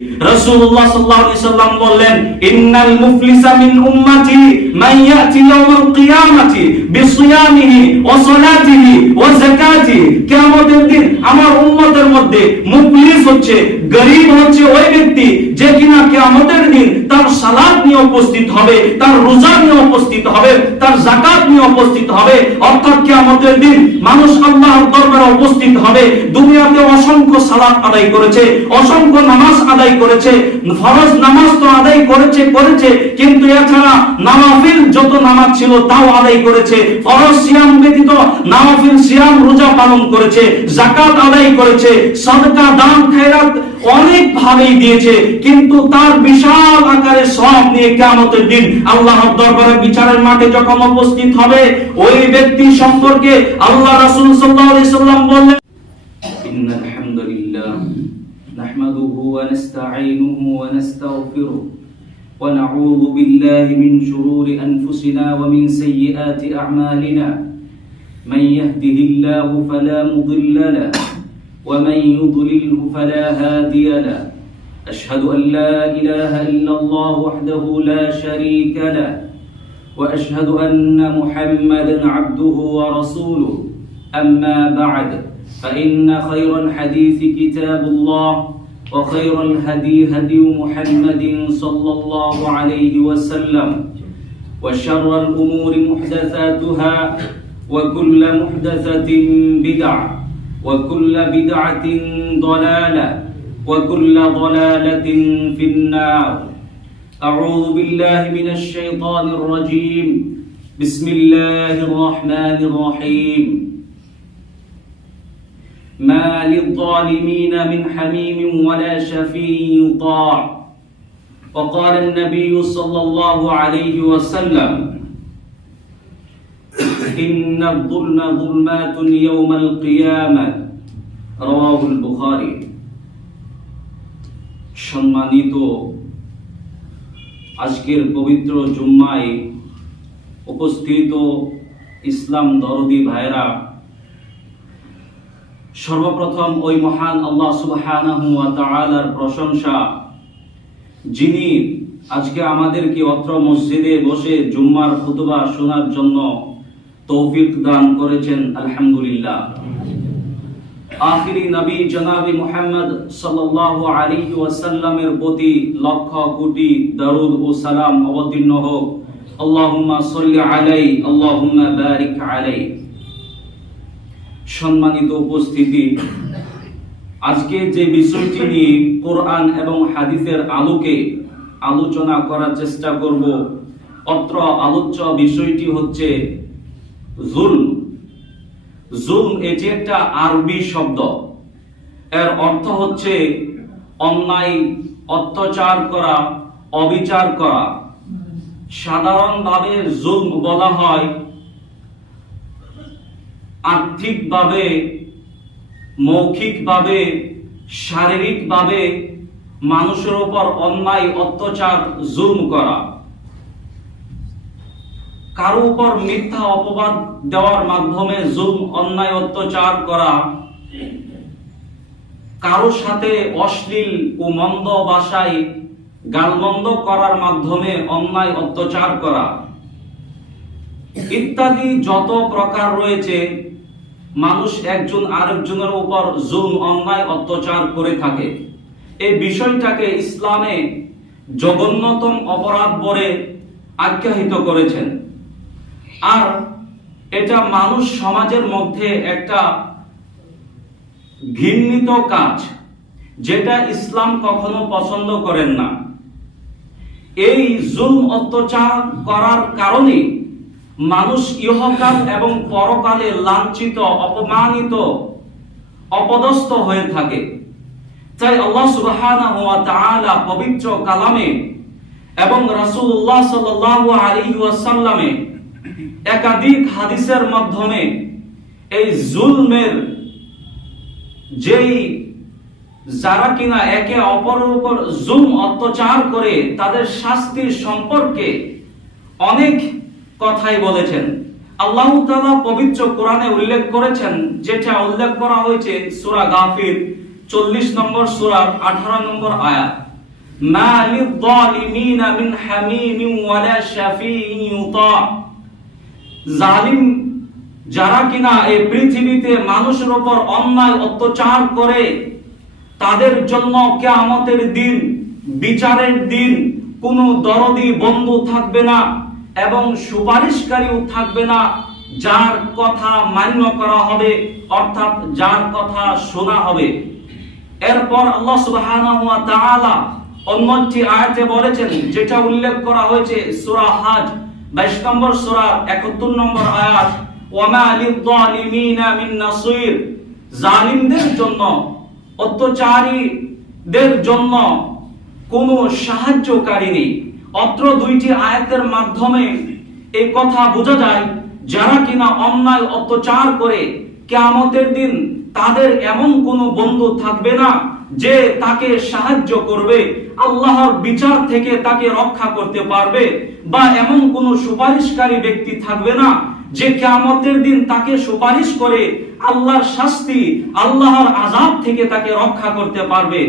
রাসূলুল্লাহ সাল্লাল্লাহু আলাইহি সাল্লাম বললেন, ইন্নাল মুফলিসা মিন উম্মতি মান ইয়াতি ইয়াওমাল কিয়ামাতি বিসিয়ামিহি ওয়া সালাতিহি ওয়া যাকাতিহি। কিয়ামতের দিন আমার উম্মতের মধ্যে মুফলিস হচ্ছে, গরীব হচ্ছে ওই ব্যক্তি যে কিনা কিয়ামতের দিন তার সালাত নিয়ে উপস্থিত হবে, তার রোজা নিয়ে উপস্থিত হবে, তার যাকাত নিয়ে উপস্থিত হবে। অর্থাৎ কিয়ামতের দিন মানুষ আল্লাহর দরবারে উপস্থিত হবে। দুনিয়াতে অসংখ্য সালাত আদায় করেছে, অসংখ্য নামাজ আদায় করেছে, ফরজ নামাজ তো আদায় করেছে, কিন্তু এছাড়া নওয়াফিল যত নামাজ ছিল তাও আদায় করেছে, ফরজ সিয়াম ব্যতীত নওয়াফিল সিয়াম রোজা পালন করেছে, যাকাত আদায় করেছে, সাদকা দান খায়রাত অনেক ভাবেই দিয়েছে, কিন্তু তার বিশাল আকারের সওয়াব নিয়ে কিয়ামতের দিন আল্লাহর দরবারে বিচারের মাঠে যখন উপস্থিত হবে, ওই ব্যক্তি সম্পর্কে আল্লাহ রাসূল সাল্লাল্লাহু আলাইহি সাল্লাম বললেন, ইন্নাল হামদুলিল্লাহ نحمده ونستعينه ونستغفره ونعوذ بالله من شرور أنفسنا ومن سيئات أعمالنا من يهده الله فلا مضل له ومن يضلله فلا هادي له أشهد أن لا إله إلا الله وحده لا شريك له وأشهد أن محمدا عبده ورسوله أما بعد فإن خير الحديث كتاب الله وخير الهدي هدي محمد صلى الله عليه وسلم وشر الأمور محدثاتها وكل محدثة بدعة وكل بدعة ضلالة وكل ضلالة في النار. أعوذ بالله من الشيطان الرجيم. بسم الله الرحمن الرحيم. ما للظالمين من حميم ولا شفيع يطاع. وقال النبي صلى الله عليه وسلم إن الظلم ظلمات يوم القيامة. رواه البخاري. সম্মানিত আজকের পবিত্র জুম্মায় উপস্থিত ইসলাম দরদি ভাইরা, সর্বপ্রথম ওই মহান আল্লাহ সুবহানাহু ওয়া তাআলার প্রশংসা, যিনি আজকে আমাদেরকে অত্র মসজিদে বসে জুম্মার খুতবা শোনার জন্য তৌফিক দান করেছেন। আলহামদুলিল্লাহ। আখিরি নবী জনাবে মুহাম্মদ সাল্লাল্লাহু আলাইহি ওয়াসাল্লামের প্রতি লক্ষ কোটি দরুদ ও সালাম অবতীর্ণ হোক। আল্লাহুম্মা সাল্লি আলাইহি আল্লাহুম্মা বারিক আলাইহি। সম্মানিত উপস্থিতি, আজকে যে বিষয়টি নিয়ে কোরআন এবং হাদিসের আলোকে আলোচনা করার চেষ্টা করব, অত্র আলোচ্য বিষয়টি হচ্ছে জুলম। জুলম এটি একটা আরবি শব্দ। এর অর্থ হচ্ছে অন্যায়, অত্যাচার করা, অবিচার করা। সাধারণভাবে জুলম বলা হয় আর্থিকভাবে, মৌখিকভাবে, শারীরিকভাবে মানুষের উপর অন্যায়, অত্যাচার, জুলম করা, কারো উপর মিথ্যা অপবাদ দেওয়ার মাধ্যমে জুলম, অন্যায়, অত্যাচার করা, কারো সাথে অশ্লীল ও মন্দ ভাষায় গালমন্দ করার মাধ্যমে অন্যায়, অত্যাচার করা ইত্যাদি যত প্রকার রয়েছে, মানুষ একজন আরেকজনের উপর জুলম, অন্যায়, অত্যাচার করে থাকে। এই বিষয়টাকে ইসলামে জঘন্যতম অপরাধ বলে আখ্যায়িত করেছেন। আর এটা মানুষ সমাজের মধ্যে একটা ঘৃণিত কাজ, যেটা ইসলাম কখনো পছন্দ করেন না। এই জুলম, অত্যাচার করার কারণে মানুষ ইহকাল এবং পরকালে লাঞ্ছিত, অপমানিত, অপদস্থ হয়ে থাকে। তাই আল্লাহ সুবহানাহু ওয়া তাআলা পবিত্র কালামে এবং রাসূলুল্লাহ সাল্লাল্লাহু আলাইহি ওয়াসাল্লামে একাধিক হাদিসের মাধ্যমে এই জুলমের, যেই যারা কিনা একে অপরের উপর জুলম, অত্যাচার করে তাদের শাস্তির সম্পর্কে অনেক কথাই বলেছেন। আল্লাহ তাআলা পবিত্র কোরআনে উল্লেখ করেছেন, যেটা উল্লেখ করা হয়েছে সূরা গাফির 40 নম্বর সূরার 18 নম্বর আয়াত, মা লিয-যালিমিনা মিন হামিমিন ওয়ালা শাফিইন ইউতা। জালিম যারা কিনা এই পৃথিবীতে মানুষের উপর অন্যায় অত্যাচার করে, তাদের জন্য কিয়ামতের দিন, বিচারের দিন কোনো দরদি বন্ধু থাকবে না এবং সুপারিশকারীও থাকবে না, যার কথা মান্য করা হবে, অর্থাৎ যার কথা শোনা হবে। এরপর আল্লাহ সুবহানাহু ওয়া তাআলা অন্য একটি আয়াতে বলেছেন, যেটা উল্লেখ করা হয়েছে সূরা হজ 22 নম্বর সূরা 71 নম্বর আয়াত, ওয়া মা লিয-যালিমিনা মিন নাসির। জালিমদের জন্য, অত্যাচারীদের জন্য কোনো সাহায্যকারী নেই। অত্র দুইটি আয়াতের মাধ্যমে এই কথা বোঝা যায়, যারা কিনা অন্যায় অত্যাচার করে, কিয়ামতের দিন তাদের এমন কোনো বন্ধু থাকবে না যে তাকে সাহায্য করবে, আল্লাহর বিচার থেকে তাকে রক্ষা করতে পারবে, বা এমন কোনো সুপারিশকারী ব্যক্তি থাকবে না যে কিয়ামতের দিন তাকে সুপারিশ করে আল্লাহর শাস্তি, আল্লাহর আযাব থেকে তাকে রক্ষা করতে পারবে।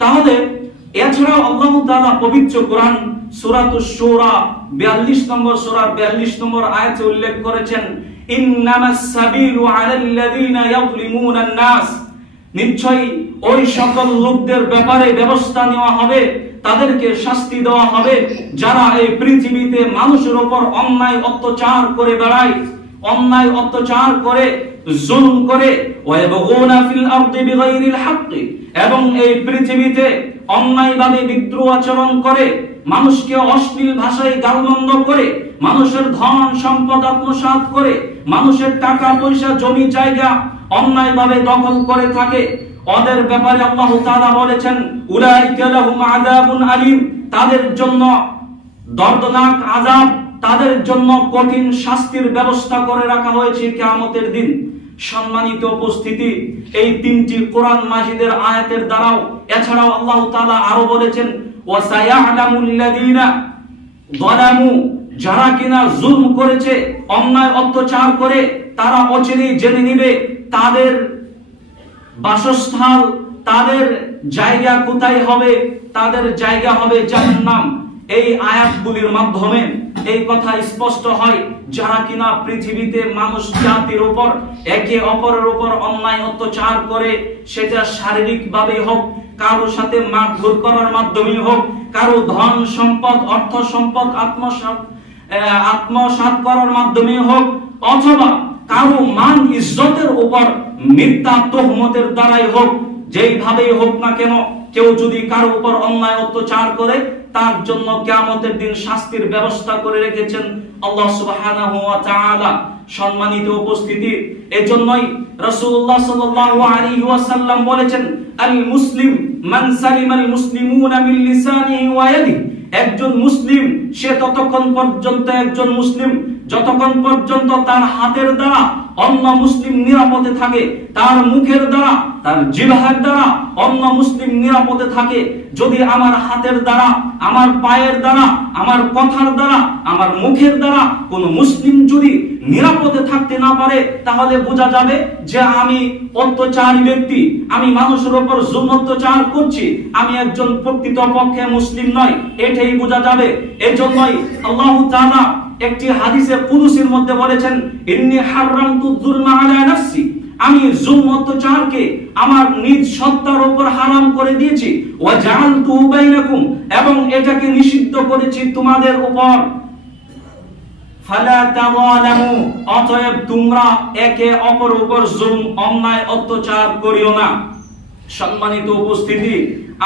তাহলে এছাড়াও আল্লাহ তাআলা পবিত্র কোরআন সূরাতুশ শূরা 42 নম্বর সূরার 42 নম্বর আয়াতে উল্লেখ করেছেন, ইন্নামাস সাবিলু আলাল্লাযীনা ইয়াযলিমুনান নাস। নিশ্চয়ই ওই সকল লোকদের ব্যাপারে ব্যবস্থা নেওয়া হবে, তাদেরকে শাস্তি দেওয়া হবে, যারা এই পৃথিবীতে মানুষের উপর অন্যায় অত্যাচার করে বেড়ায়, অন্যায় অত্যাচার করে, জুলম করে, ওয়ায়াবগুনা ফিল আরদি বিগাইরিল হাক্কি, এবং এই পৃথিবীতে অন্যায়ভাবে বিদ্রোহ আচরণ করে, মানুষকে অশ্লীল ভাষায় গালমন্দ করে, মানুষের ধন সম্পদ আত্মসাৎ করে, মানুষের টাকা পয়সা জমি জায়গা অন্যায়ভাবে দখল করে থাকে, ওদের ব্যাপারে আল্লাহ তাআলা বলেছেন, উলাইকা লাহুম আযাবুন আলীম। তাদের জন্য দর্দনাক আযাব, তাদের জন্য কঠিন শাস্তির ব্যবস্থা করে রাখা হয়েছে কিয়ামতের দিন। সম্মানিত উপস্থিতি, এই তিনটি কোরআন মাজিদের আয়াতের দ্বারাও, এছাড়াও আল্লাহ তাআলা আরো বলেছেন, ওয়া সায়ালামুল লাযীনা যালামু। যারা কিনা জুলম করেছে, অন্যায় অত্যাচার করে, তারা অচিরেই জেনে নেবে তাদের বাসস্থান, তাদের জায়গা কোথায় হবে, তাদের জায়গা হবে জাহান্নাম। এই আয়াতগুলির মাধ্যমে এই কথা স্পষ্ট হয়, যারা কিনা পৃথিবীতে মানুষ জাতির উপর, একে অপরের উপর অন্যায় অত্যাচার করে, সেটা শারীরিক ভাবে হোক, কারোর সাথে মারধর করার মাধ্যমে হোক, কারো ধন সম্পদ, অর্থ সম্পদ আত্মসাৎ করার মাধ্যমে হোক, অথবা কারো মান ইজ্জতের উপর মিথ্যা তহমতের দ্বারাই হোক, যেইভাবেই হোক না কেন, কেউ যদি কারো উপর অন্যায় অত্যাচার করে, তার জন্য কিয়ামতের দিন শাস্তির ব্যবস্থা করে রেখেছেন আল্লাহ সুবহানাহু ওয়া তাআলা। সম্মানিত উপস্থিতি, এজন্যই রাসূলুল্লাহ সাল্লাল্লাহু আলাইহি ওয়াসাল্লাম বলেছেন, আল মুসলিম মান সালিমাল মুসলিমুনা মিন লিসানিহি ওয়া ইয়াদিহি। একজন মুসলিম সে ততক্ষণ পর্যন্ত একজন মুসলিম যতক্ষণ পর্যন্ত তার হাতের দ্বারা অন্য মুসলিম নিরাপদে থাকে, তার মুখের দ্বারা, তার জিহ্বার দ্বারা অন্য মুসলিম নিরাপদে থাকে। যদি আমার হাতের দ্বারা, আমার পায়ের দ্বারা, আমার কথার দ্বারা, আমার মুখের দ্বারা কোন মুসলিম যদি নিরাপদে থাকতে না পারে, তাহলে বোঝা যাবে যে আমি অত্যাচারী ব্যক্তি, আমি মানুষের উপর জুলম অত্যাচার করছি, আমি একজন প্রকৃতপক্ষে মুসলিম নয়, এটাই বোঝা যাবে। এজন্যই আল্লাহ তাআলা একটি হাদিসে কুদসির মধ্যে বলেছেন, ইন্নী হারামতু যুলমা আলা নাফসি। আমি জুলম অত্যাচারকে আমার নিজ সত্তার উপর হারাম করে দিয়েছি, ওয়া জাআলতু বাইনাকুম, এবং এটাকে নিষিদ্ধ করেছি তোমাদের উপর। ফালা তাযালামু, অতএব তোমরা একে অপরের উপর জুলম, অন্যায় অত্যাচার করিও না। সম্মানিত উপস্থিতি,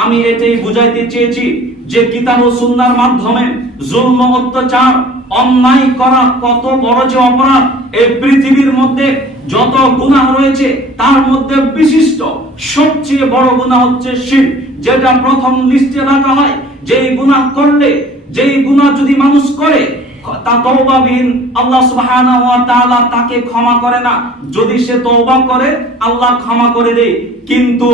আমি এটাই বুঝাইতে চেয়েছি যে কিতাব ও সুন্নাহর মাধ্যমে জুলম অত্যাচার, অন্যায় করা কত বড় যে অপরাধ। এই পৃথিবীর মধ্যে যত গুনাহ রয়েছে, তার মধ্যে বিশিষ্ট সবচেয়ে বড় গুনাহ হচ্ছে শিরক, যেটা প্রথম লিস্টে রাখা হয়। যেই গুনাহ করলে, যেই গুনাহ যদি মানুষ করে, তা তওবাবিহীন, আল্লাহ সুবহানাহু ওয়া তাআলা তাকে ক্ষমা করে না। যদি সে তওবা করে, আল্লাহ ক্ষমা করে দেয়। কিন্তু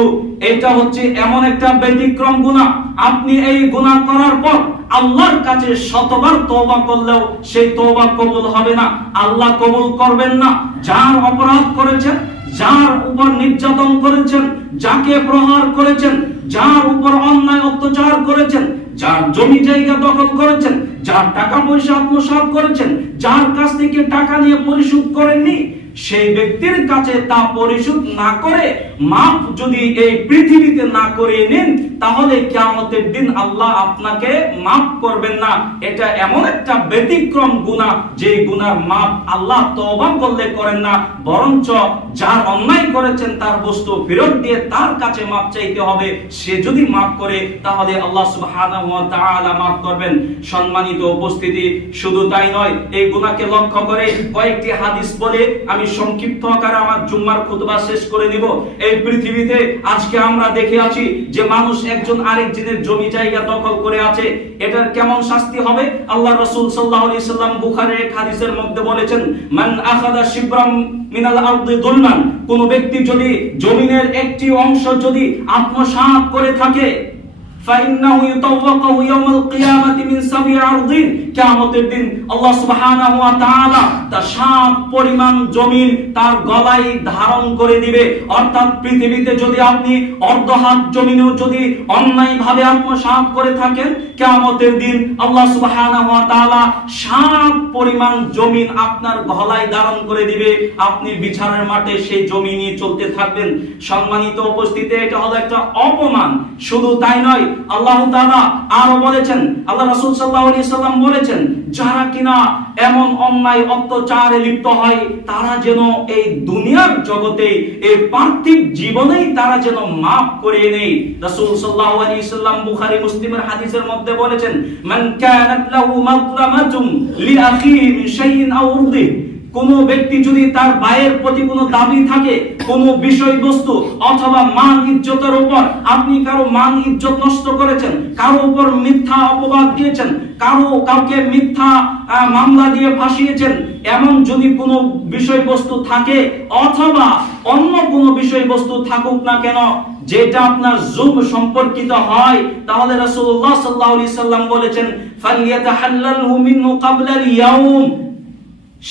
এটা হচ্ছে এমন একটা ব্যতিক্রম গুনাহ, আপনি এই গুনাহ করার পর আল্লাহর কাছে শতবার তওবা করলেও সেই তওবা কবুল হবে না, আল্লাহ কবুল করবেন না। যার অপরাধ করেছেন, যার উপর নির্যাতন করেছেন, যাকে প্রহার করেছেন, যার উপর অন্যায় অত্যাচার করেছেন, যার জমি জায়গা দখল করেছেন, যার টাকা পয়সা আত্মসাৎ করেছেন, যার কাছ থেকে টাকা নিয়ে পরিশোধ করেননি, সেই ব্যক্তির কাছে তা পরিশোধ না করে মাফ যদি এই পৃথিবীতে না করে নেন, তাহলে কিয়ামতের দিন আল্লাহ আপনাকে মাফ করবেন না। এটা এমন একটা ব্যতিক্রম গুনাহ, যে গুনার মাফ আল্লাহ তওবা করলে করেন না, বরঞ্চ যার অন্যায় করেছেন তার বস্তু ফেরত দিয়ে তার কাছে মাফ চাইতে হবে। সে যদি মাফ করে তাহলে আল্লাহ সুবহানাহু ওয়া তাআলা মাফ করবেন। সম্মানিত উপস্থিতি, শুধু তাই নয়, এই গুনাহকে লক্ষ্য করে কয়েকটি হাদিস বলে আমি সংক্ষিপ্ত আকারে আমার জুম্মার খুতবা শেষ করে দিব। এই পৃথিবীতে আজকে আমরা দেখে আছি যে মানুষ একজন আরেকজনের জমি জায়গা দখল করে আছে। এটার কেমন শাস্তি হবে? আল্লাহ রাসূল সাল্লাল্লাহু আলাইহি সাল্লাম বুখারীর এক হাদিসের মধ্যে বলেছেন, মান আখাযা শিবরাম মিনাল আরদি যুলমান, কোন ব্যক্তি যদি জমিনের একটি অংশ যদি আত্মসাৎ করে থাকে, ফাইন্নাহু ইউতাওয়াক্কাহু ইয়াওমাল কিয়ামাতি মিন সাব'i আরদিন, কিয়ামতের দিন আল্লাহ সুবহানাহু ওয়া তাআলা তার 7 পরিমাণ জমিন তার গলায় ধারণ করে দিবে। অর্থাৎ পৃথিবীতে যদি আপনি অর্ধ হাত জমিনও যদি অন্যায়ভাবে আত্মসাৎ করে থাকেন, কিয়ামতের দিন আল্লাহ সুবহানাহু ওয়া তাআলা 7 পরিমাণ জমিন আপনার গলায় ধারণ করে দিবে। আপনি বিচারের মাঠে সেই জমি নিয়ে চলতে থাকবেন। সম্মানিত উপস্থিতি, এটা হলো একটা অপমান। শুধু তাই নয়, আল্লাহ তাআলা আরো বলেছেন, আল্লাহ রাসূল সাল্লাল্লাহু আলাইহি সাল্লাম বলেছেন, যারা কিনা এমন অন্যায় অত্যাচারে লিপ্ত হয় তারা যেন এই দুনিয়ার জগতে, এই পার্থিব জীবনেই তারা যেন মাফ করে নেয়। রাসূল সাল্লাল্লাহু আলাইহি সাল্লাম বুখারী মুসলিমের হাদিসের মধ্যে বলেছেন, মান কানাত লাহু মাযলামাতুম লিআখিহি মিন শাইইন আও উরদি, কোন ব্যক্তি যদি তার ভাইয়ের প্রতি কোনো দাবি থাকে, কোন বিষয়বস্তু অথবা মান ইজ্জতের উপর, আপনি কারো মান ইজ্জত নষ্ট করেছেন, কারো উপর মিথ্যা অপবাদ দিয়েছেন, কাউকে মিথ্যা মামলা দিয়ে ফাঁসিয়েছেন, এমন যদি কোনো বিষয়বস্তু থাকে অথবা অন্য কোনো বিষয়বস্তু থাকুক না কেন, যেটা আপনার জুলম সম্পর্কিত হয়, তাহলে রাসূলুল্লাহ সাল্লাল্লাহু আলাইহি সাল্লাম বলেছেন, ফালইয়াতাহাল্লালহু মিনহু ক্বাবলাল ইয়াউম,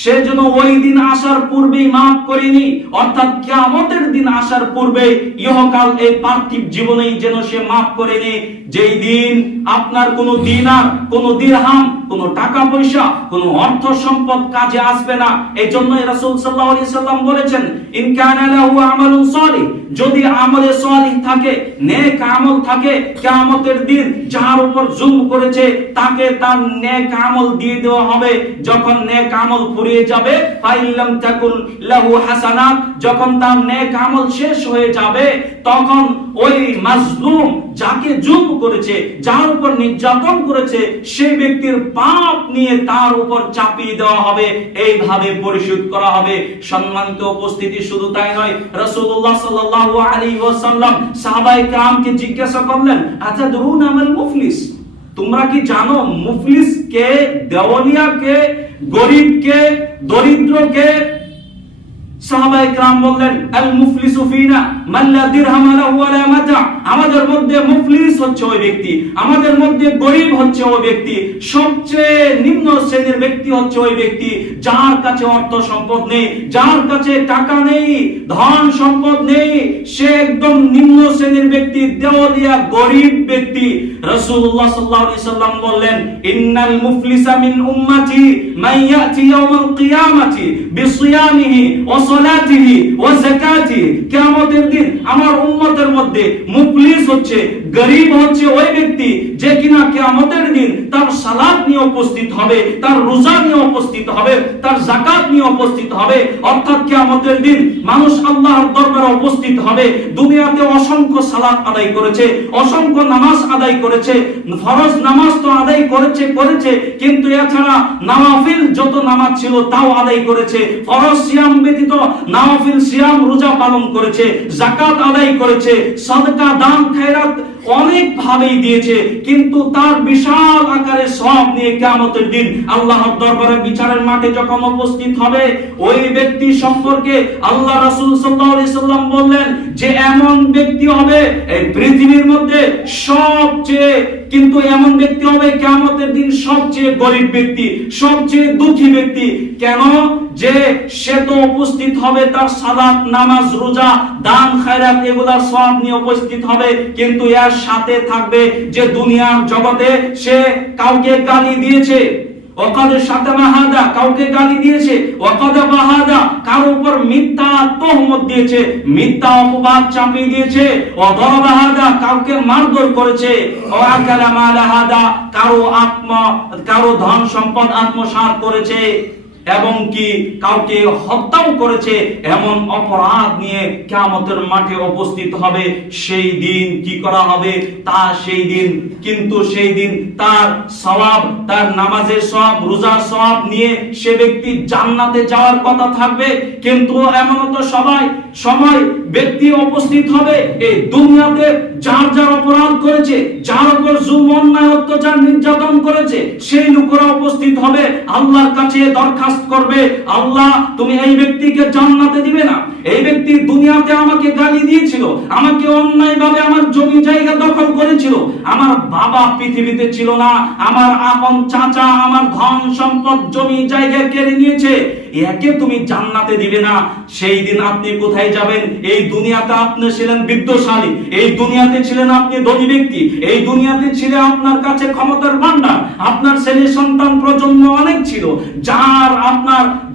সে যেন ওই দিন আসার পূর্বেই মাফ করেনি। অর্থাৎ কিয়ামতের দিন আসার পূর্বে ইহকাল এই পার্থিব জীবনেই যেন সে মাফ করে নেয়, যেই দিন আপনার কোনো দিনার, কোনো দিরহাম, কোনো টাকা পয়সা, কোনো অর্থ সম্পদ কাজে আসবে না। এই জন্যই রাসূল সাল্লাল্লাহু আলাইহি সাল্লাম বলেছেন, ইন কানা লাহু আমালুন সালিহ, যদি আমলে সালিহ থাকে, নেক আমল থাকে, কিয়ামতের দিন যার উপর জুলম করেছে তাকে তার নেক আমল দিয়ে দেওয়া হবে। যখন নেক আমল ফুরিয়ে যাবে, ফাইল্লাম তাকুন লাহু হাসানাত, যখন তার নেক আমল শেষ হয়ে যাবে, তখন ওই মাজলুম, যাকে জুলম করেছে, যার উপর নির্যাতন করেছে, সেই ব্যক্তির পাপ নিয়ে তার উপর চাপিয়ে দেওয়া হবে, এইভাবে পরিশোধ করা হবে। সম্মানিত উপস্থিতি, শুধু তাই নয়, রাসূলুল্লাহ সাল্লাল্লাহু আলাইহি ওয়াসাল্লাম সাহাবায়ে কেরামকে জিজ্ঞাসা করলেন, আতাদরুনা মাল মুফলিস, তোমরা কি জানো মুফলিস কে, দেওয়ালিয়া কে, গরিব কে, দরিদ্র কে? সাহাবায়ে কেরাম বললেন, আল মুফলিসু ফিনা মান লা দিরহাম লাহু ওয়া লা মাতা, আমাদের মধ্যে মুফলিস হচ্ছে ওই ব্যক্তি, আমাদের মধ্যে গরিব হচ্ছে ওই ব্যক্তি, সবচেয়ে নিম্ন শ্রেণীর ব্যক্তি হচ্ছে ওই ব্যক্তি যার কাছে অর্থ সম্পদ নেই, যার কাছে টাকা নেই, ধন সম্পদ নেই, সে একদম নিম্ন শ্রেণীর ব্যক্তি, দেওয়ালিয়া গরিব ব্যক্তি। রাসূলুল্লাহ সাল্লাল্লাহু আলাইহি সাল্লাম বললেন, ইন্নাল মুফলিসা মিন উম্মতি মান ইয়াতি ইয়াওমাল কিয়ামাতি বিসিয়ামিহি ওয়া সালাতিহি ওয়া যাকাতিহি, কিয়ামতের দিন আমার উম্মতের মধ্যে মুফলিস হচ্ছে, গরিব হচ্ছে ওই ব্যক্তি যে কিনা কিয়ামতের দিন তার সালাত নিয়ে উপস্থিত হবে, তার রোজা নিয়ে উপস্থিত হবে, তার যাকাত নিয়ে উপস্থিত হবে। অর্থাৎ কিয়ামতের দিন মানুষ আল্লাহর দরবারে উপস্থিত হবে। দুনিয়াতে অসংখ্য সালাত আদায় করেছে, অসংখ্য নামাজ আদায় করেছে, ফরজ নামাজ তো আদায় করেছে, কিন্তু এছাড়া নওয়াফিল যত নামাজ ছিল তাও আদায় করেছে, ফরজ সিয়াম ব্যতীত নওয়াফিল সিয়াম রোজা পালন করেছে, যাকাত আদায় করেছে, সাদকা দান খায়রাত অনেক ভাবেই দিয়েছে, কিন্তু তার বিশাল আকারে সওয়াব নিয়ে কিয়ামতের দিন আল্লাহর দরবারে বিচারের মাঠে যখন উপস্থিত হবে, ওই ব্যক্তি সম্পর্কে আল্লাহ রাসূল সাল্লাল্লাহু আলাইহি সাল্লাম বললেন যে এমন ব্যক্তি হবে এই পৃথিবীর মধ্যে সবচেয়ে কিন্তু এমন ব্যক্তি হবে কিয়ামতের দিন সবচেয়ে গরিব ব্যক্তি, সবচেয়ে দুঃখী ব্যক্তি। কেন? যে সে তো উপস্থিত হবে তার সালাত, নামাজ, রোজা, দান, খায়রাত এগুলার সব নিয়ে উপস্থিত হবে, কিন্তু এর সাথে থাকবে যে দুনিয়ার জগতে সে কাউকে গালি দিয়েছে, ওয়াকাদের সাথে মাহাদা কাউকে গালি দিয়েছে, ওয়াকাদা মাহাদা কারো উপর মিথ্যা তহমত দিয়েছে, মিথ্যা অপবাদ চাপিয়ে দিয়েছে, ওয়াদারাবাহাদা কাউকে মারধর করেছে, ওয়াকালা মালাহাদা কারো ধন সম্পদ আত্মসাৎ করেছে, এবং কি কাউকে হত্যাও করেছে। এমন অপরাধ নিয়ে কিয়ামতের মাঠে উপস্থিত হবে। সেই দিন কি করা হবে? কিন্তু সেই দিন তার সওয়াব, তার নামাজের সওয়াব, রোজার সওয়াব নিয়ে সে ব্যক্তি জান্নাতে যাওয়ার কথা থাকবে। কিন্তু এমন তো সময় ব্যক্তি উপস্থিত হবে এই দুনিয়াতে যার যার অপরাধ করেছে, যার উপর জুলম, অন্যায়, অত্যাচার, নির্যাতন করেছে, সেই লোকেরা উপস্থিত হবে, আল্লাহর কাছে দরখাস্ত করবে, আল্লাহ তুমি এই ব্যক্তিকে জান্নাতে দিবে না, এই ব্যক্তি দুনিয়াতে আমাকে গালি দিয়েছিল, আমাকে অন্যায়ভাবে আমার জমি জায়গা দখল করেছিল, আমার বাবা পৃথিবীতে ছিল না, আমার আপন চাচা আমার ধন সম্পদ জমি জায়গা কেড়ে নিয়েছে, একে তুমি জান্নাতে দিবে না। সেই দিন আপনি কোথায় যাবেন? এই দুনিয়াতে আপনি ছিলেন বিত্তশালী, এই দুনিয়াতে ছিলেন আপনি ধনী ব্যক্তি, এই দুনিয়াতে ছিল আপনার কাছে ক্ষমতার ভান্ডার, আপনার ছেলে সন্তান প্রজন্ম অনেক ছিল,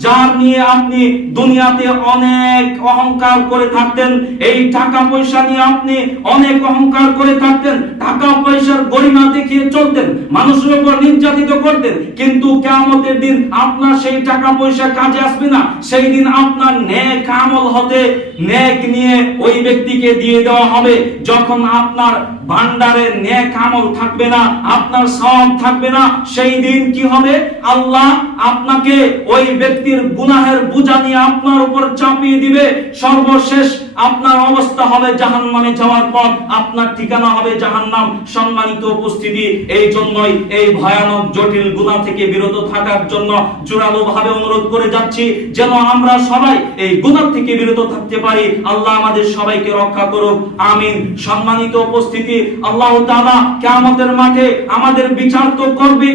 যার নিয়ে আপনি দুনিয়াতে অনেক অহংকার করে থাকতেন, এই টাকা পয়সা নিয়ে আপনি অনেক অহংকার করে থাকতেন, টাকা পয়সার গরিমা দেখিয়ে চলতেন, মানুষের উপর নির্যাতিত করতেন। কিন্তু কিয়ামতের দিন আপনার সেই টাকা পয়সা কাজে আসবে না। সেই দিন আপনার নেক আমল হতে নেক নিয়ে ওই ব্যক্তিকে দিয়ে দেওয়া হবে। যখন আপনার ভান্ডারে নেক আমল থাকবে না, আপনার সওয়াব থাকবে না, সেই দিন কি হবে? আল্লাহ আপনাকে ওই ব্যক্তির গুনাহের বোঝা নিয়ে আপনার উপর চাপিয়ে দিবে। সর্বশেষ আপনার অবস্থা হবে জাহান্নামে যাওয়ার পথ, আপনার ঠিকানা হবে জাহান্নাম। সম্মানিত উপস্থিতি, এই জন্যই এই ভয়ানক জটিল গুনাহ থেকে বিরত থাকার জন্য জোরালো ভাবে অনুরোধ করে যাচ্ছি, যেন আমরা সবাই এই গুনাহ থেকে বিরত থাকতে পারি। আল্লাহ আমাদের সবাইকে রক্ষা করুক, আমিন। সম্মানিত উপস্থিতি, আল্লাহ তাআলা কিয়ামতের মাঠে আমাদের বিচার তো করবে,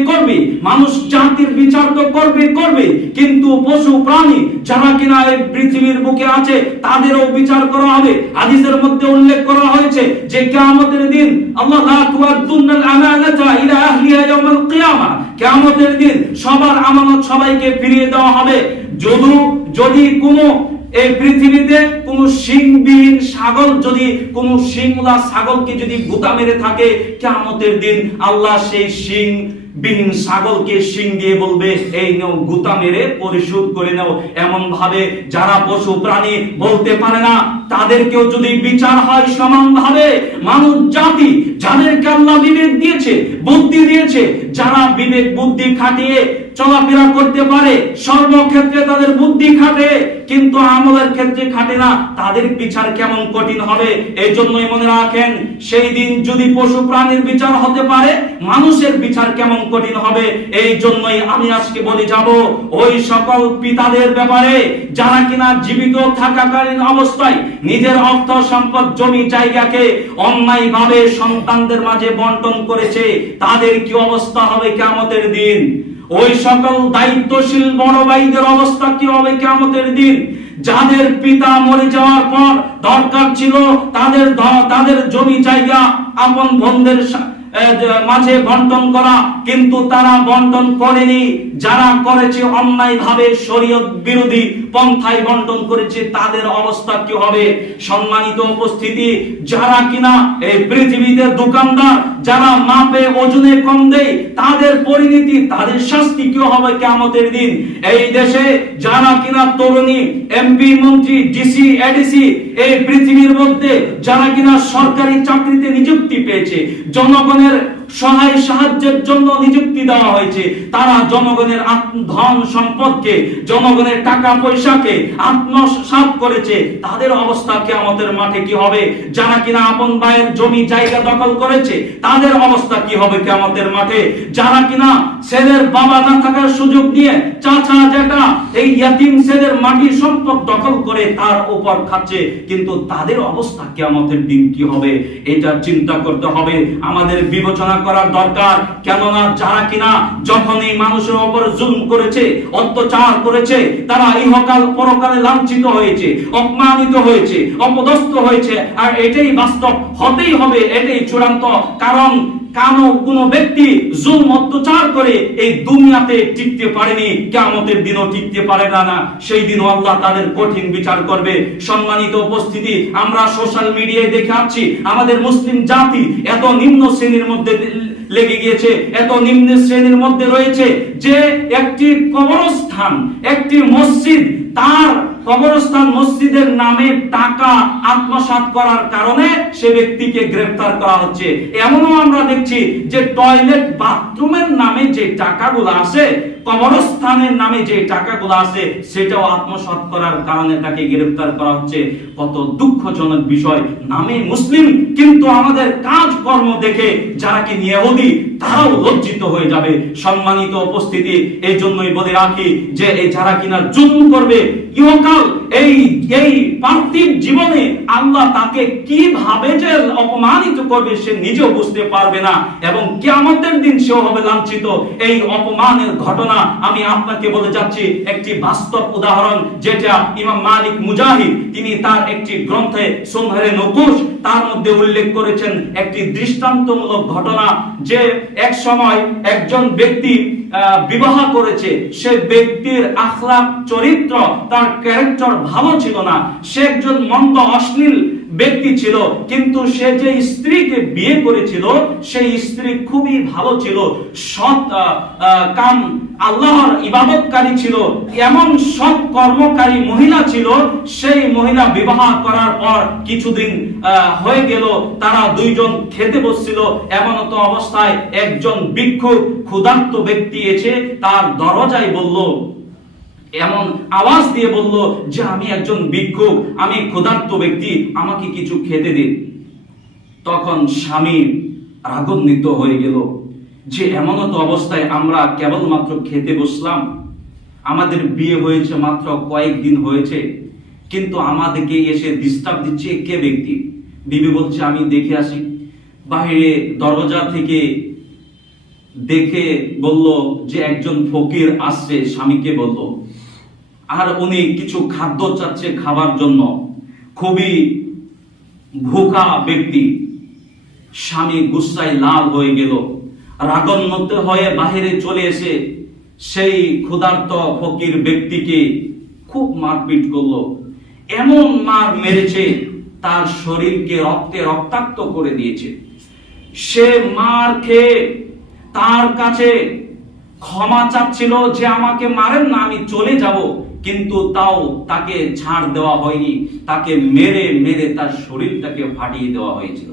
মানুষ জাতির বিচার তো করবে, কিন্তু পশু প্রাণী যারা কিনা এই পৃথিবীর বুকে আছে তাদেরও বিচার করা হবে। হাদিসের মধ্যে উল্লেখ করা হয়েছে যে কিয়ামতের দিন আল্লাহ লা তুআদ্দুনাল আমানাতা ইলা আহলিহা ইয়াউমাল কিয়ামা, কিয়ামতের দিন সবার আমানত সবাইকে ফিরিয়ে দেওয়া হবে। যদি কোনো এই পৃথিবীতে কোন শিংবিহীন ছাগল, যদি কোন শিংলা ছাগলকে যদি গুতা মেরে থাকে, কিয়ামতের দিন আল্লাহ সেই শিংবিহীন ছাগলকে শিং দিয়ে বলবে, এই নাও গুতা মেরে পরিশোধ করে নাও। এমন ভাবে যারা পশু প্রাণী বলতে পারে না তাদেরকেও যদি বিচার হয় সমান ভাবে, মানুষ জাতি যাদেরকে আল্লাহ বিবেক দিয়েছে, বুদ্ধি দিয়েছে, যারা বিবেক বুদ্ধি খাটিয়ে চলাফেরা করতে পারে, সর্বক্ষেত্রে তাদের বুদ্ধি খাটে কিন্তু আমলের ক্ষেত্রে খাটে না, তাদের বিচার কেমন কঠিন হবে। এই জন্যই মনে রাখেন, সেই দিন যদি পশু প্রাণীর বিচার হতে পারে, মানুষের বিচার কেমন কঠিন হবে। এই জন্যই আমি আজকে বলে যাব ওই সকল পিতাদের ব্যাপারে যারা কিনা জীবিত থাকাকালীন অবস্থায় নিজের অর্থ সম্পদ জমি জায়গাকে অন্যায়ভাবে সন্তানদের মাঝে বন্টন করেছে, তাদের কি অবস্থা হবে কিয়ামতের দিন। ওই সকল দায়িত্বশীল বড় ভাইদের অবস্থা কি হবে কিয়ামতের দিন। যাদের পিতা মরে যাওয়ার পর দরকার ছিল তাদের জমি জায়গা আপন বোনদের মাঝে বন্টন করা, কিন্তু তারা বন্টন করেনি। যারা করেছে অন্যায় ভাবে শরীয়ত বিরোধী পন্থায় বন্টন করেছে, তাদের অবস্থা কি হবে। সম্মানিত উপস্থিতি, যারা কিনা এই পৃথিবীতে দোকানদার, যারা মাপে ওজনে কম দেয়, তাদের পরিণতি, তাদের শাস্তি কি হবে কিয়ামতের দিন। এই দেশে যারা কিনা তরুণী এমপি, মন্ত্রী, ডিসি, এডিসি, এই পৃথিবীর মধ্যে যারা কিনা সরকারি চাকরিতে নিযুক্তি পেয়েছে, জনগণের সহায় সাহায্যের জন্য নিযুক্তি দেওয়া হয়েছে, তারা জনগণের ধন সম্পদকে, জনগণের টাকা পয়সাকে আত্মসাৎ করেছে, তাদের অবস্থা কিয়ামতের মাঠে কি হবে। যারা কিনা আপন ভাইয়ের জমি জায়গা দখল করেছে, তাদের অবস্থা কি হবে কিয়ামতের মাঠে। যারা কিনা ছেলের বাবা না থাকার সুযোগ নিয়ে চাচা জেঠা এই ইয়াতিম ছেলের মাটি সম্পদ দখল করে তার উপর খাচ্ছে, কিন্তু তাদের অবস্থা কিয়ামতের দিন কি হবে, এটা চিন্তা করতে হবে, আমাদের বিবেচনা গবেষণা করার দরকার। কেননা যারা কিনা যখন এই মানুষের উপর জুলুম করেছে, অত্যাচার করেছে, তারা ইহকাল পরকালে লাঞ্ছিত হয়েছে, অপমানিত হয়েছে, অপদস্থ হয়েছে। আর এটাই বাস্তব, হতেই হবে, এটাই চূড়ান্ত। কারণ কোন ব্যক্তি জুলম অত্যাচার করে এই দুনিয়াতে টিকতে পারেনি, কিয়ামতের দিনও টিকতে পারে না। সেই দিনও আল্লাহ তাদের কঠিন বিচার করবে। সম্মানিত উপস্থিতি, আমরা সোশ্যাল মিডিয়ায় দেখে আসছি আমাদের মুসলিম জাতি এত নিম্ন শ্রেণীর মধ্যে লেগে গিয়েছে, এত নিম্ন শ্রেণীর মধ্যে রয়েছে যে একটি কবরস্থান, একটি মসজিদ, তার কবরস্থান মসজিদের নামে টাকা আত্মসাৎ করার কারণে সে ব্যক্তিকে গ্রেফতার করা হচ্ছে। এমনও আমরা দেখছি যে টয়লেট বাথরুমের নামে যে টাকাগুলো আছে, কবরস্থানের নামে যে টাকাগুলো আছে, সেটাও আত্মসাৎ করার কারণে তাকে গ্রেফতার করা হচ্ছে। কত দুঃখজনক বিষয়। নামে মুসলিম, কিন্তু আমাদের কাজকর্ম দেখে যারা কি ইহুদি তারাও লজ্জিত হয়ে যাবে। সম্মানিত উপস্থিতি, এই জন্যই বলে রাখি যে এই যারা কিনা জুলুম করবে, ইহকাল এই পার্থিব জীবনে আল্লাহ তাকে কিভাবে যে অপমানিত করবে সে নিজেও বুঝতে পারবে না, এবং কিয়ামতের দিন সেও হবে লাঞ্ছিত। এই অপমানের ঘটনা আমি আপনাকে বলে যাচ্ছি একটি বাস্তব উদাহরণ, যেটা ইমাম মালিক মুজাহিদ তিনি তার একটি গ্রন্থে সুনহরে নুকুশ তার মধ্যে উল্লেখ করেছেন একটি দৃষ্টান্তমূলক ঘটনা। যে এক সময় একজন ব্যক্তি বিবাহ করেছে, সে ব্যক্তির আখলাক, চরিত্র, তার ক্যারেক্টার ভালো ছিল না, সে একজন মন্দ অশ্লীল ব্যক্তি ছিল। কিন্তু সে যে স্ত্রীকে বিয়ে করেছিল সেই স্ত্রী খুবই ভালো ছিল, সৎ কাম আল্লাহর ইবাদতকারী ছিল, এমন সৎ কর্মকারী মহিলা ছিল। সেই মহিলা বিবাহ করার পর কিছুদিন হয়ে গেল, তারা দুইজন খেতে বসছিল। এমন তো অবস্থায় একজন ভিক্ষুক ক্ষুধার্ত ব্যক্তি এসে তার দরজায় বলল, এমন আওয়াজ দিয়ে বলল যে আমি একজন ভিক্ষুক, আমি ক্ষুধার্ত ব্যক্তি, আমাকে কিছু খেতে দিন। তখন স্বামী রাগান্বিত হয়ে গেল যে এমন তো অবস্থায় আমরা কেবলমাত্র খেতে বসলাম, আমাদের বিয়ে হয়েছে মাত্র কয়েকদিন হয়েছে, কিন্তু আমাদেরকে এসে ডিস্টার্ব দিচ্ছে কে ব্যক্তি? বিবি বলছে আমি দেখে আসি। বাইরে দরজা থেকে দেখে বলল যে একজন ফকির আসছে, স্বামীকে বলল, আর উনি কিছু খাদ্য চাচ্ছে খাবার জন্য, খুবই ভুখা ব্যক্তি। স্বামী গুসায় লাল হয়ে গেল, রাগান্বিত হয়ে বাহিরে চলে এসে সেই ক্ষুধার্ত ফকির ব্যক্তিকে খুব মারপিট করলো। এমন মার মেরেছে তার শরীরকে রক্তে রক্তাক্ত করে দিয়েছে। সে মার খেয়ে তার কাছে ক্ষমা চাচ্ছিল যে আমাকে মারেন না, আমি চলে যাব, কিন্তু তাও তাকে ছাড় দেওয়া হয়নি, তাকে মেরে মেরে তার শরীরটাকে ফাটিয়ে দেওয়া হয়েছিল।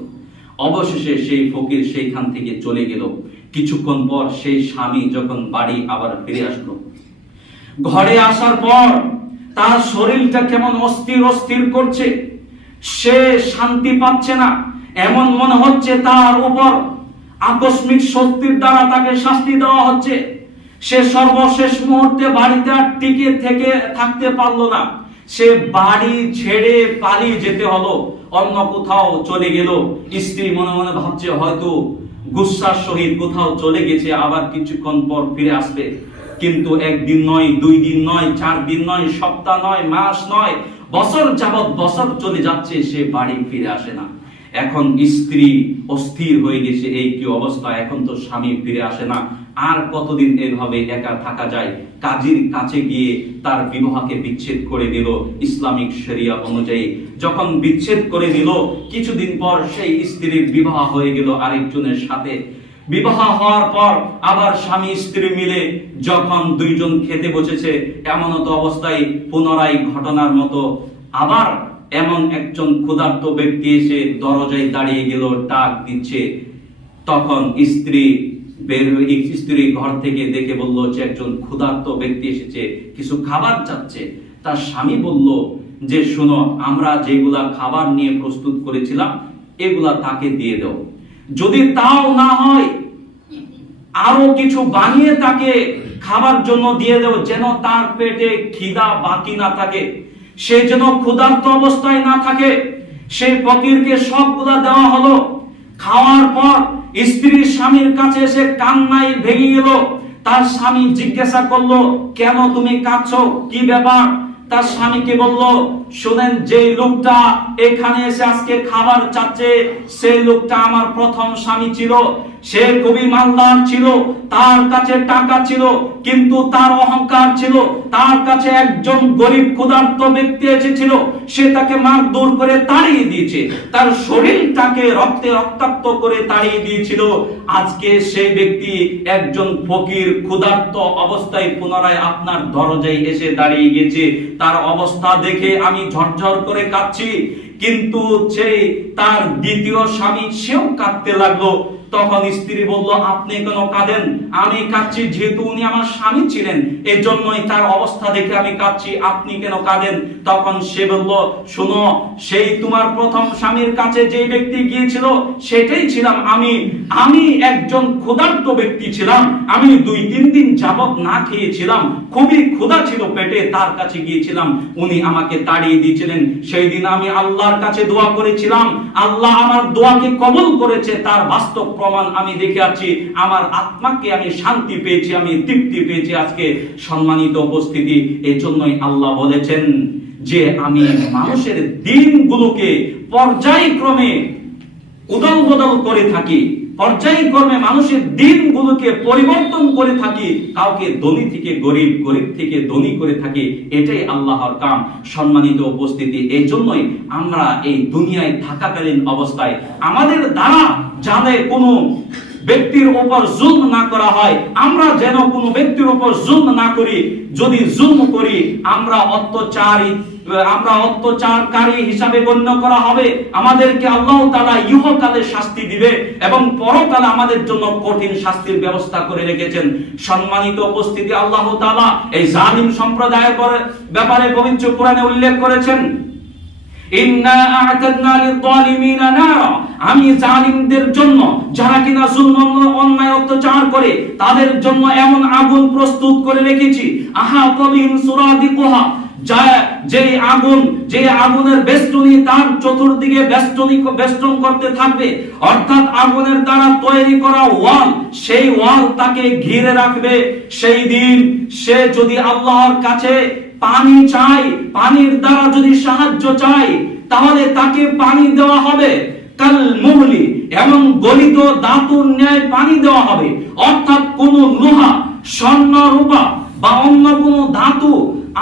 অবশেষে সেই ফকির সেইখান থেকে চলে গেল। কিছুক্ষণ পর সেই স্বামী যখন বাড়ি আবার ফিরে আসলো, ঘরে আসার পর তার শরীরটা কেমন অস্থির অস্থির করছে, সে শান্তি পাচ্ছে না। এমন মনে হচ্ছে তার উপর আকস্মিক শক্তির দ্বারা তাকে শাস্তি দেওয়া হচ্ছে। সে সর্বশেষ মুহূর্তে বাড়িতে আর টিকে থেকে থাকতে পারলো না, সে বাড়ি ছেড়ে পালিয়ে যেতে হলো, অন্য কোথাও চলে গেল। স্ত্রী মনে মনে ভাবছে হয়তো গুসার সহিত কোথাও চলে গেছে, আবার কিছুক্ষণ পর ফিরে আসবে। কিন্তু একদিন নয়, 2 দিন নয়, 4 দিন নয়, সপ্তাহ নয়, মাস নয়, বছর যাবৎ বছর চলে যাচ্ছে, সে বাড়ি ফিরে আসে না। এখন স্ত্রী অস্থির হয়ে গেছে, এই কি অবস্থা, এখন তো স্বামী ফিরে আসে না, আর কতদিন এভাবে একা থাকা যায়। কাজীর কাছে গিয়ে তার বিবাহকে বিচ্ছেদ করে দিল ইসলামিক শরিয়া অনুযায়ী। যখন বিচ্ছেদ করে দিল, কিছুদিন পর সেই স্ত্রীর বিবাহ হয়ে গেল আরেকজনের সাথে। বিবাহ হওয়ার পর আবার স্বামী স্ত্রী মিলে যখন দুইজন খেতে বসেছে, এমন তো অবস্থায় পুনরায় ঘটনার মতো আবার এমন একজন ক্ষুধার্ত ব্যক্তি এসে দরজায় দাঁড়িয়ে গেল, ডাক দিচ্ছে। তখন স্ত্রী ঘর থেকে দেখে বলল যে একজন ক্ষুধার্ত ব্যক্তি এসেছে, কিছু খাবার চাচ্ছে। তার স্বামী বলল যে শোনো, আমরা যেগুলা খাবার নিয়ে প্রস্তুত করেছিলাম এগুলা তাকে দিয়ে দাও, যদি তাও না হয় আরো কিছু বানিয়ে তাকে খাবার জন্য দিয়ে দাও, যেন তার পেটে খিদা বাকি না থাকে, সে যেন ক্ষুধার্ত অবস্থায় না থাকে। সেই ফকিরকে সবগুলা দেওয়া হলো, খাওয়ার পর স্ত্রী স্বামীর কাছে এসে কান্নায় ভেঙে গেল। তার স্বামী জিজ্ঞাসা করলো, কেন তুমি কাঁদছো, কি ব্যাপার? তার স্বামীকে বলল, শুনেন, যে লোকটা এখানে এসে আজকে খাবার চাচ্ছে, সেই লোকটা আমার প্রথম স্বামী ছিল। সে খুবই মালদার ছিল, তার কাছে টাকা ছিল, কিন্তু তার অহংকার ছিল। তার কাছে একজন গরিব ক্ষুধার্ত ব্যক্তি এসেছিল, সে তাকে মারধর করে তাড়িয়ে দিয়েছে, তার শরীরটাকে রক্তে রক্তাক্ত করে তাড়িয়ে দিয়েছিল। আজকে সেই ব্যক্তি একজন ফকির ক্ষুধার্ত অবস্থায় পুনরায় আপনার দরজায় এসে দাঁড়িয়ে গেছে। তার অবস্থা দেখে আমি ঝরঝর করে কাঁদছি। কিন্তু সেই তার দ্বিতীয় স্বামী, সেও কাঁদতে লাগলো। তখন স্ত্রী বলল, আপনি কেন কাঁদেন? আমি কাঁদছি যেহেতু উনি আমার স্বামী ছিলেন, এজন্যই তার অবস্থা দেখে আমি কাঁদছি, আপনি কেন কাঁদেন? তখন সে বলল, শোনো, সেই তোমার প্রথম স্বামীর কাছে যে ব্যক্তি গিয়েছিল সেটাই ছিলাম আমি। আমি একজন ক্ষুধার্ত ব্যক্তি ছিলাম, আমি 2-3 দিন যাবত না খেয়েছিলাম, খুবই ক্ষুধা ছিল পেটে, তার কাছে গিয়েছিলাম, উনি আমাকে তাড়িয়ে দিয়েছিলেন। সেই দিন আমি আল্লাহর কাছে দোয়া করেছিলাম, আল্লাহ আমার দোয়াকে কবুল করেছে, তার বাস্তব প্রমাণ আমি দেখে আছি। আমার আত্মাকে আমি শান্তি পেয়েছি, আমি তৃপ্তি পেয়েছি। আজকে সম্মানিত উপস্থিতি, এই জন্যই আল্লাহ বলেছেন যে আমি মানুষের দিনগুলোকে পর্যায়ক্রমে উদল বদল করে থাকি, পর্যায়ক্রমে মানুষের দিনগুলোকে পরিবর্তন করে থাকি, কাউকে ধনী থেকে গরিব, গরিব থেকে ধনী করে থাকি। এটাই আল্লাহর কাম। সম্মানিত উপস্থিতি, এই জন্যই আমরা এই দুনিয়ায় থাকাকালীন অবস্থায় আমাদের দ্বারা যাতে কোনো ব্যক্তির উপর জুলম না করা হয়, আমরা যেন কোনো ব্যক্তির উপর জুলম না করি। যদি জুলম করি, আমরা অত্যাচারকারী হিসাবে গণ্য করা হবে। আমাদেরকে আল্লাহ তাআলা ইহকালে শাস্তি দিবে এবং পরকালে আমাদের জন্য কঠিন শাস্তির ব্যবস্থা করে রেখেছেন। সম্মানিত উপস্থিতি, আল্লাহ তাআলা এই জালিম সম্প্রদায়ের ব্যাপারে পবিত্র কোরআনে উল্লেখ করেছেন, ইন্না আ'তাদনা লিয-যালিমিনা নারা, আমি জালিমদের জন্য, যারা কিনা জুলম অন্যায় অত্যাচার করে, তাদের জন্য এমন আগুন প্রস্তুত করে রেখেছি, আহাতা বিহিম সুরাদিকুহা, যে আগুনের বেষ্টনী তার চতুর্দিকে বেষ্টন করতে থাকবে, অর্থাৎ আগুনের দ্বারা তৈরি করা ওয়াল, সেই ওয়াল তাকে ঘিরে রাখবে। সেই দিন সে যদি আল্লাহর কাছে পানি চায়, পানির দ্বারা যদি সাহায্য চায়, তাহলে তাকে পানি দেওয়া হবে কাল মুহলি, এমন গলিত ধাতুর ন্যায় পানি দেওয়া হবে। অর্থাৎ কোন লোহা, স্বর্ণ, রূপা বা অন্য কোন ধাতু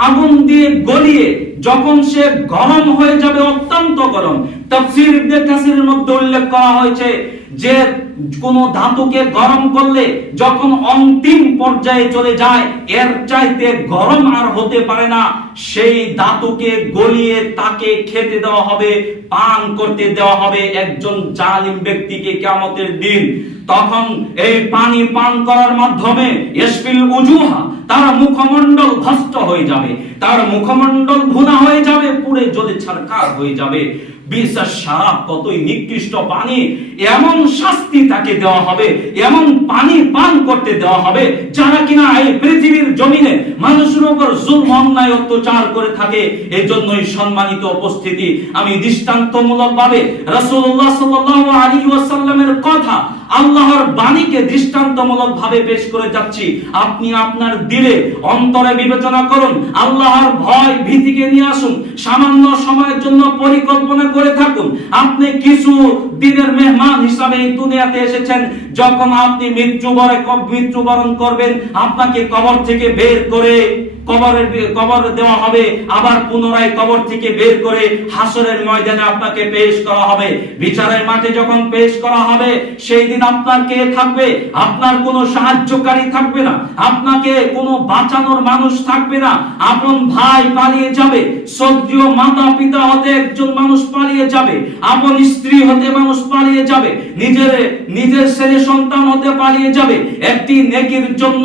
আগুন দিয়ে গলিয়ে যখন সে গরম হয়ে যাবে, অত্যন্ত গরম, তাফসীর ইবনে কাসিরের মধ্যে উল্লেখ করা হয়েছে যে কোন ধাতুকে গরম করলে যখন অন্তিম পর্যায়ে চলে যায়, এর চাইতে গরম আর হতে পারে না, সেই ধাতুকে গলিয়ে তাকে খেতে দেওয়া হবে, পান করতে দেওয়া হবে একজন জালিম ব্যক্তিকে কিয়ামতের দিন। তখন এই পানি পান করার মাধ্যমে ইসফিল উজুহা, তার মুখমণ্ডল ভস্ম হয়ে যাবে, তার মুখমণ্ডল ভুনা হয়ে যাবে, পুড়ে জ্বলে ছারখার হয়ে যাবে। বিশাল শারাব, কতই নিকৃষ্ট পানি, এমন শাস্তি তাকে দেওয়া হবে, এমন পানি পান করতে দেওয়া হবে, যারা কিনা এই পৃথিবীর জমিনে মানুষের উপর জুলম অন্যায় অত্যাচার করে থাকে। এই জন্যই সম্মানিত উপস্থিতি, আমি দৃষ্টান্তমূলক ভাবে রাসূলুল্লাহ সাল্লাল্লাহু আলাইহি ওয়াসাল্লামের কথা, আল্লাহর বাণীকে দৃষ্টান্তমূলক ভাবে পেশ করে যাচ্ছি। আপনি আপনার দিলে, অন্তরে বিবেচনা করুন, আল্লাহর ভয় ভীতিকে নিয়ে আসুন, সামান্য সময়ের জন্য পরিকল্পনা করে থাকুন। আপনি কিছু দিনের মেহমান হিসাবে এই দুনিয়াতে এসেছেন, যখন আপনি মৃত্যুবরণ করবেন, আপনাকে কবর থেকে বের করে কবর দেওয়া হবে, আবার পুনরায় কবর থেকে বের করে হাসরের ময়দানে আপনাকে পেশ করা হবে। বিচারের মাঠে যখন পেশ করা হবে, সেই দিন আপনার কে থাকবে? আপনার কোনো সাহায্যকারী থাকবে না, আপনাকে কোনো বাঁচানোর মানুষ থাকবে না। আপন ভাই পালিয়ে যাবে, সদ্য মাতা পিতা হতে একজন মানুষ পালিয়ে যাবে, আপন স্ত্রী হতে মানুষ পালিয়ে যাবে, নিজের ছেলে সন্তান হতে পালিয়ে যাবে। একটি নেকির জন্য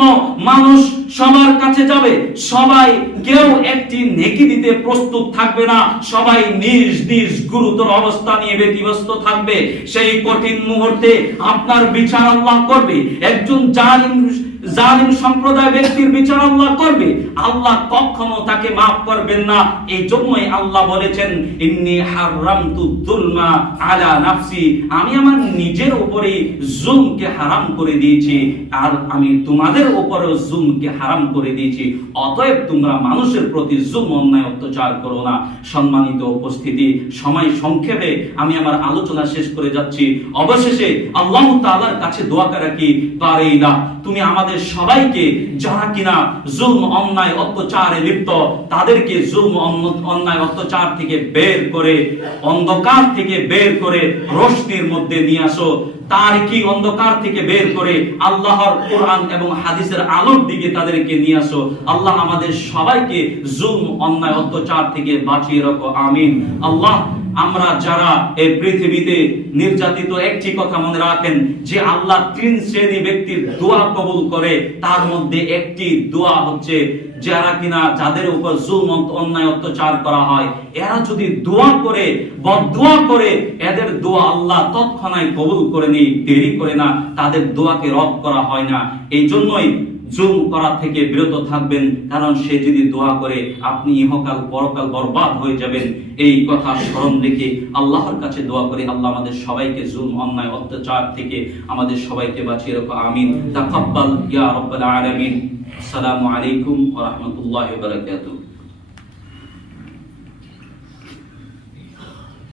মানুষ সবার কাছে যাবে, সবাই কেউ একটি নেকি দিতে প্রস্তুত থাকবে না, সবাই নিজ নিজ গুরুতর অবস্থা নিয়ে ব্যতিব্যস্ত থাকবে। সেই কঠিন মুহূর্তে আপনার বিচার আল্লাহ করবে। একজন জালিম জালিম সম্প্রদায় ব্যক্তির বিচার আল্লাহ করবে, আল্লাহ কখনো তাকে মাফ করবেন না। এই জন্যই আল্লাহ বলেছেন ইন্নী হারামতু যুলমা আলা নাফসি, আমি আমার নিজের উপরে জুলমকে হারাম করে দিয়েছি, আর আমি তোমাদের উপরেও জুলমকে হারাম করে দিয়েছি, অতএব তোমরা মানুষের প্রতি জুলম অন্যায় অত্যাচার করো না। সম্মানিত উপস্থিতি, সময় সংক্ষেপে আমি আমার আলোচনা শেষ করে যাচ্ছি। অবশেষে আল্লাহ তাআলার কাছে দোয়া করা কি বারেইলা, তুমি আমাদের সবাইকে যারা কিনা জুলম অন্যায় অত্যাচারে লিপ্ত, তাদেরকে জুলম অন্যায় অত্যাচার থেকে বের করে, অন্ধকার থেকে বের করে রোশনির মধ্যে নিয়ে আসো, তারিকি অন্ধকার থেকে বের করে আল্লাহর কোরআন এবং হাদিসের আলোর দিকে তাদেরকে নিয়ে আসো। আল্লাহ আমাদের সবাইকে জুলম অন্যায় অত্যাচার থেকে বাঁচিয়ে রাখো, আমিন। আল্লাহ, আমরা যারা এই পৃথিবীতে নির্যাতিত, একটি কথা মনে রাখেন যে আল্লাহ 3 শ্রেণী ব্যক্তির দোয়া কবুল করে, তার মধ্যে একটি দোয়া হচ্ছে যারা কিনা যাদের উপর জুলম অন্যায় অত্যাচার করা হয়, এরা যদি দোয়া করে, বদদোয়া করে, এদের দোয়া আল্লাহ তৎক্ষণাৎ কবুল করে নেয়, দেরি করে না, তাদের দোয়াকে রদ করা হয় না। এই জন্যই জুলম করা থেকে বিরত থাকবেন, কারণ সে যদি দোয়া করে আপনি ইহকাল পরকাল বরবাদ হয়ে যাবেন। এই কথা স্মরণ রেখে আল্লাহর কাছে দোয়া করে আল্লাহ আমাদের সবাইকে জুলম অন্যায় অত্যাচার থেকে আমাদের সবাইকে বাঁচিয়ে রাখো, আমিন। তাকাব্বাল ইয়া রাব্বাল আলামিন। আসসালামু আলাইকুম ওয়া রাহমাতুল্লাহি ওয়া বারাকাতুহু।